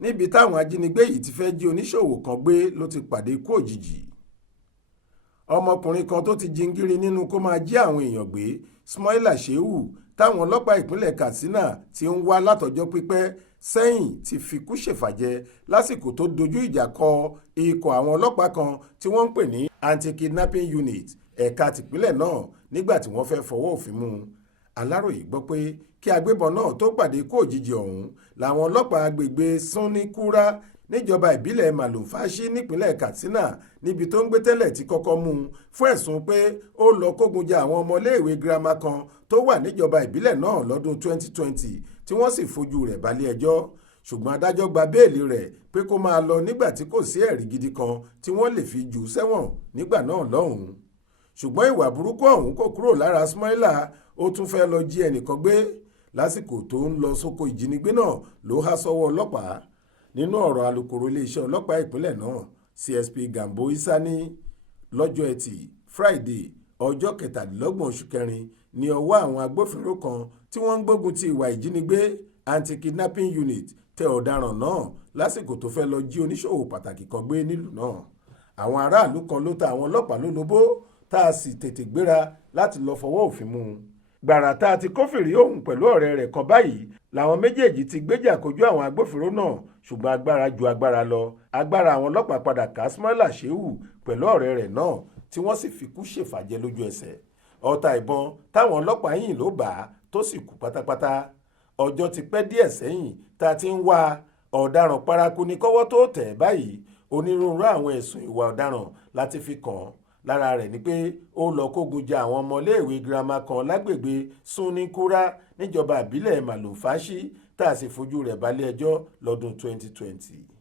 níbi táwọn ajínigbé yìí ti fẹ́ jí oníṣòwò kan gbé ló ti pàdé ikú òjijì. ọmọkùnrin kan tó ti jingiri nínú kó máa jí àwọn èèyàn gbé, Ismaila Shehu, táwọn ọlọ́pàá ìpínlẹ̀ Katsina ti ń wá látọjọ́ pípẹ́ sẹ́yìn ti fikú ṣèfàjẹ lásìkò tó dojú ìjà kọ ikọ̀ àwọn ọlọ́pàá kan tí wọ́n ń pè ní anti-kidnapping unit ẹ̀ka tìpínlẹ̀ náà nígbà tí wọ́n fẹ́ fọwọ́ òfin mú un. Aláròyé gbọ́ pé kí agbébọn náà tó pàdé ikú òjijì ọ̀hún làwọn ọlọ́pàá agbègbè Sunnikura níjọba ìbílẹ̀ Malumfashi nípínlẹ̀ Katsina níbi tó ń gbé tẹ́lẹ̀ ti kọ́kọ́ mú un fún ẹ̀sùn pé ó lọ kógun ja àwọn ọmọléèwé girama kan tó wà níjọba ìbílẹ̀ náà lọ́dún 2020 tí wọ́n sì fojú rẹ̀ balẹ̀ ẹjọ́. ṣùgbọ́n adájọ́ gba béèlì rẹ̀ pé kó máa lọ nígbà tí kò sí ẹ̀rí gidi kan tí wọ́n lè fi jù sẹ́wọ̀n nígbà náà lọ́hùn-ún. ṣùgbọ́n ìwà burúkú ọ̀hún kò kúrò lára Ismaila, ó tún fẹ́ lọ jí ẹnìkan gbé. lásìkò tó ń lọ sóko ìjínigbé náà ló há sọ́wọ́ ọlọ́pàá. nínú ọ̀rọ̀ alukoro iléeṣẹ́ ọlọ́pàá ìpínlẹ̀ náà, CSP Gambo Isa ní lọ́jọ́ Ẹtì Friday ọjọ́ 27 oṣù kẹrin ní ọwọ́ àwọn agbófinró kan tí wọ́n ń gbógun ti ìwà ìjínigbé anti-kidnapping unit tẹ ọ̀daràn náà lásìkò tó fẹ́ lọ jí oníṣòwò pàtàkì kan gbé nílùú náà. àwọn aráàlú kan ló ta àwọn ọlọ́pàá lólobó tá a sì tètè gbéra láti lọ fọwọ́ òfin mú un. gbàrà tá a ti kófìrí òun pẹ̀lú ọ̀rẹ́ rẹ̀ kan báyìí làwọn méjèèjì ti gbéjà kojú àwọn agbófinró náà, ṣùgbọ́n agbára ju agbára lọ. agbára àwọn ọlọ́pàá padà ká Ismaila Shehu pẹ̀lú ọ̀rẹ́ rẹ̀ náà tí wọ́n sì fikú ṣèfàjẹ lójú ẹsẹ̀. ọta ìbọn táwọn ọlọ́pàá yìn ló bà á tó sì kú pátápátá. ọjọ́ ti pẹ́ díẹ̀ sẹ́yìn tá a ti ń wá ọ̀daràn paraku ní kọ́wọ́ tó tẹ̀ báyìí. onírúurú àwọn ẹ̀sùn ìwà ọ̀daràn láti fi kàn án. lára rẹ̀ ni pé ó lọ kógun ja àwọn ọmọléèwé girama kan lágbègbè Sunnikura níjọba ìbílẹ̀ Malumfashi tá a sì fojú rẹ̀ balẹ̀ ẹjọ́ lọ́dún 2020.